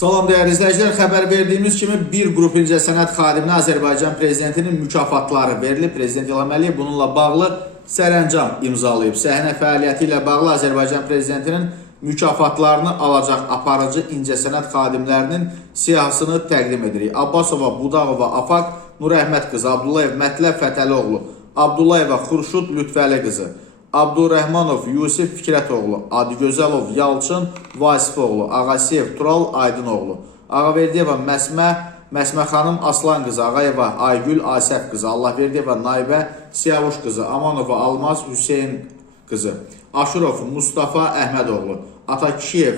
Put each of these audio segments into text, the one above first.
Salam dəyərli izləyicilər, xəbər verdiyimiz kimi bir qrup incəsənət xadiminə Azərbaycan Prezidentinin mükafatları verilib. Prezident İlham Əliyev bununla bağlı sərəncam imzalayıb. Səhnə fəaliyyəti ilə bağlı Azərbaycan Prezidentinin mükafatlarını alacaq aparıcı incəsənət xadimlərinin siyahısını təqdim edirik. Abbasova, Budağova, Afaq, Nurəhmət qızı, Abdullayev, Mətləb Fətəlioğlu, Abdullayeva, Xurşud Lütfəli qızı, Abdurrəhmanov, Yusif Fikrətoğlu, Adıgözəlov, Yalçın Vasifoğlu, Ağasiyev, Tural Aydınoğlu, Ağaverdiyeva, Məsmə xanım Aslan qızı, Ağayeva, Aygül Asəf qızı, Allahverdiyeva, Naibə Siyavuş qızı, Amanova, Almaz Hüseyin qızı, Aşurov, Mustafa Əhmədoğlu, Atakişiyev,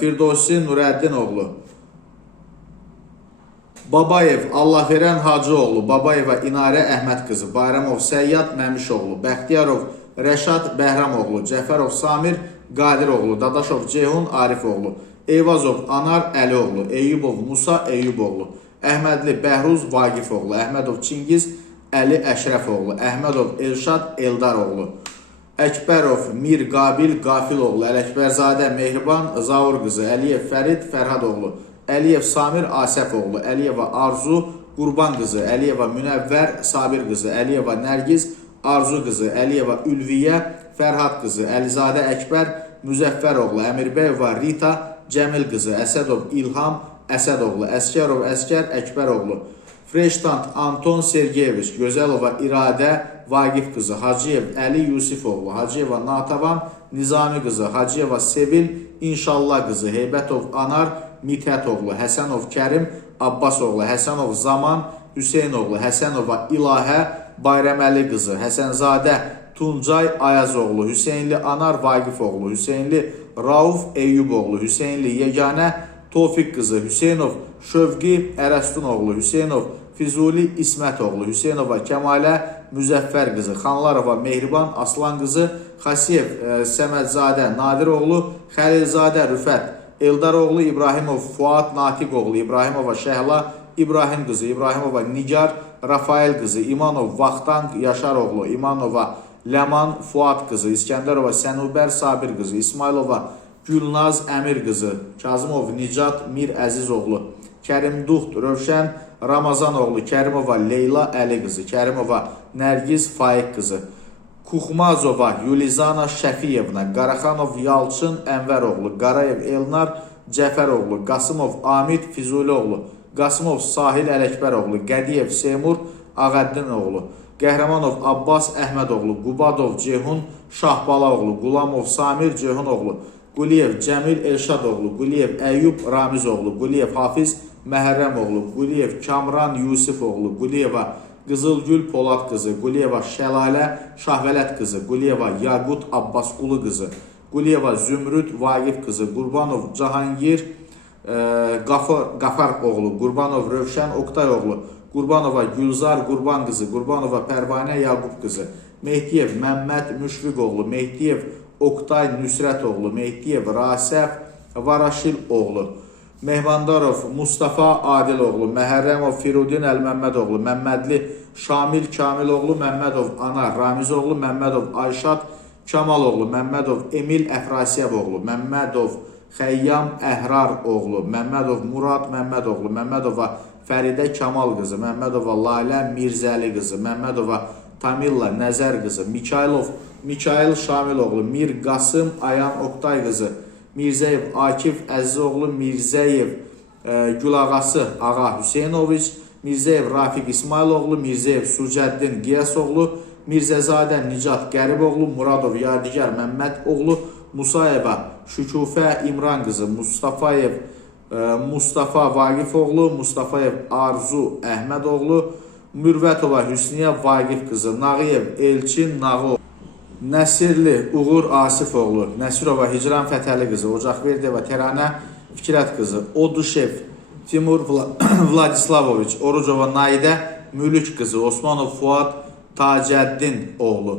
Firdovsi Nurəddinoğlu, Babayev, Allahverən Hacıoğlu, Babayeva, İnarə Əhməd qızı, Bayramov, Səyyad Məmişoğlu, Bəxtiyarov, Rəşad Bəhramoğlu, Cəfərov, Samir Qadiroğlu, Dadaşov, Ceyhun Arifoğlu, Eyvazov, Anar Əlioğlu, Eyyubov, Musa Eyyuboğlu, Əhmədli, Bəhruz Vaqifoğlu, Əhmədov, Çingiz Əli Əşrəfoğlu, Əhmədov, Elşad Eldaroğlu, Əkbərov, Mir Qabil Qafiloğlu, Ələkbərzadə, Mehriban Zavur qızı, Əliyev, Fərid Fərhadoğlu, Əliyev, Samir Asəfoğlu, Əliyeva, Arzu Qurban qızı, Əliyeva, Münəvvər Sabir qızı, Əliyeva, Nərgiz Arzu qızı, Əliyeva, Ülviyə Fərhad qızı, Əlizadə Əkbər Müzəffəroğlu, Əmirbəyova, Rita Cəmil qızı, Əsədov, İlham Əsədoğlu, Əskərov, Əskər Əkbəroğlu, Freştant Anton Sergeyeviç, Gözəlova, İradə Vaqif qızı, Hacıyev, Əli Yusifoğlu, Hacıyeva, Natavan Nizami qızı, Hacıyeva, Sevil İnşallah qızı, Heybətov, Anar Mithətoğlu, Həsənov, Kərim Abbasoğlu, Həsənov, Zaman Hüseynoğlu, Həsənova, İlahə Bayraməli qızı, Həsənzadə Tuncay Ayazoğlu, Hüseynli Anar Vaqifoğlu, Hüseynli Rauf Eyyuboğlu, Hüseynli Yeganə Tofiq qızı, Hüseynov, Şövqi Ərəstunoğlu, Hüseynov, Füzuli İsmətoğlu, Hüseynova, Kəmalə Müzəffər qızı, Xanlarova, Mehriban Aslan qızı, Xasiyev, Səmədzadə Nadiroğlu, Xəlilzadə Rüfət Eldaroğlu, İbrahimov, Fuad Natiqoğlu, İbrahimova, Şəhla İbrahim qızı, İbrahimova, Nigar Rafael qızı, İmanov, Vaxtanq Yaşaroğlu, İmanova, Ləman Fuad qızı, İskəndərova, Sənubər Sabir qızı, İsmailova, Gülnaz Əmir qızı, Kazımov, Nicat Mir Əzizoğlu, Kərim Duxt, Rövşən Ramazanoğlu, Kərimova, Leyla Əli qızı, Kərimova, Nərgiz Faiq qızı, Kuxmazova, Yulizana Şəfiyevna, Qaraxanov, Yalçın Ənvəroğlu, Qarayev, Elnar Cəfəroğlu, Qasımov, Amid Füzulioğlu, Qasımov, Sahil Ələkbəroğlu, Qədiyev, Seymur Ağəddinoğlu, Qəhrəmanov, Abbas Əhmədoğlu, Qubadov, Ceyhun Şahbalaoğlu, Qulamov, Samir Ceyhunoğlu, Quliyev, Cəmil Elşadoğlu, Quliyev, Əyyub Ramizoğlu, Quliyev, Hafiz Məhərrəmoğlu, Quliyev, Kamran Yusifoğlu, Quliyeva, Qızılgül Polad qızı, Quliyeva, Şəlalə Şahvələt qızı, Quliyeva, Yaqut Abbasqulu qızı, Quliyeva, Zümrüd Vaqif qızı, Qurbanov, Cahangir Qafar oğlu, Qurbanov, Rövşən Oqtayoğlu, Qurbanova, Gülzar Qurban qızı, Qurbanova, Pərvanə Yaqub qızı, Mehdiyev, Məmməd Müşfiq oğlu, Mehdiyev, Oqtay Nüsrət oğlu, Mehdiyev, Rasəf Varaşil oğlu, Mehmandarov, Mustafa Adiloğlu, Məhərrəmov, Firudin Əlməmmədoğlu, Məmmədli Şamil Kamiloğlu, Məmmədov, Anar Ramizoğlu, Məmmədov, Ayşad Kamaloğlu, Məmmədov, Emil Əfrasiyevoğlu, Məmmədov, Xəyyam Əhrar oğlu, Məmmədov, Murad Məmmədoğlu, Məmmədova, Fəridə Kamal qızı, Məmmədova, Lalə Mirzəli qızı, Məmmədova, Tamilla Nəzər qızı, Mikail Şamiloğlu, Mir Qasım Ayan Oqtay qızı, Mirzəyev, Akif Əzizoğlu, Mirzəyev, Gülağası Ağa Hüseynoviç, Mirzəyev, Rafiq İsmailoğlu, Mirzəyev, Sucəddin Qiyasoğlu, Mirzəzadə Nicat Qəriboğlu, Muradov, Yadigar Məmməd oğlu, Musayeva, Şükufə İmran qızı, Mustafayev, Mustafa Vaqifoğlu, Mustafayev, Arzu Əhmədoğlu, Mürvətova, Hüsniyə Vaqif qızı, Nağıyev, Elçin Nağıoğlu, Nəsirli Uğur Asifoğlu, Nəsirova, Hicran Fətəli qızı, Ocaqverdiyeva, Teranə Fikrət qızı, Oduşev, Timur Vladislavoviç, Orucova, Naidə Mülük qızı, Osmanov, Fuad Tacəddin oğlu,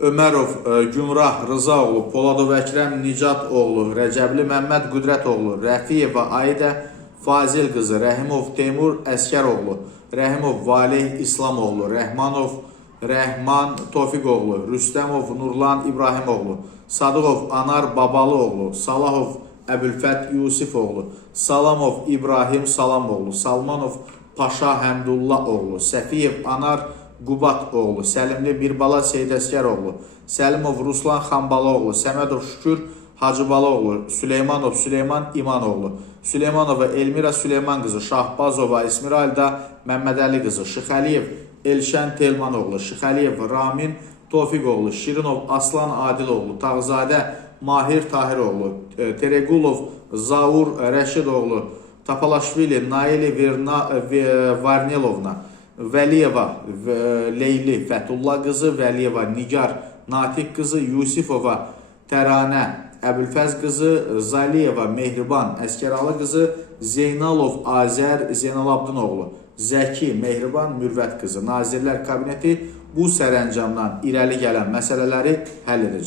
Ömərov, Gümrah Rıza oğlu, Poladov, Əkrəm Nicat oğlu, Rəcəbli Məmməd Qüdrət oğlu, Rəfiyeva, Aidə Fazil qızı, Rəhimov, Teymur Əskər oğlu, Rəhimov, Valih İslamoğlu, Rəhmanov, Rəhman Tofiqoğlu, Rüstəmov Nurlan İbrahimoğlu, Sadıqov Anar Babalıoğlu, Salahov Əbülfət Yusif oğlu, Salamov İbrahim Salamoğlu, Salmanov Paşa Həmdullah oğlu, Səfiyev Anar Qubat oğlu, Səlimli Mirbala Seydəskər oğlu, Səlimov Ruslan Xanbaloğlu, Səmədov Şükür Hacıbaloğlu, Süleymanov Süleyman İmanoğlu, Süleymanova Elmira Süleyman qızı, Şahbazova İsmiralda Məmmədəli qızı, Şıxəliyev Elşən Telmanoğlu, Şıxəliyev Ramin Tofiqoğlu, Şirinov Aslan Adiloğlu, Tağzadə Mahir Tahiroğlu, Teregulov Zaur Rəşidoğlu, Tapalaşvili Naili Varnelovna, Vəliyeva Leyli Fətullah qızı, Vəliyeva Nigar Natiq qızı, Yusifova Təranə Əbülfəz qızı, Zaliyeva Mehriban Əskəralı qızı, Zeynalov Azər Zeynalabdinoğlu, Zəki Mehriban Mürvət qızı. Nazirlər Kabineti bu sərəncamdan irəli gələn məsələləri həll edəcək.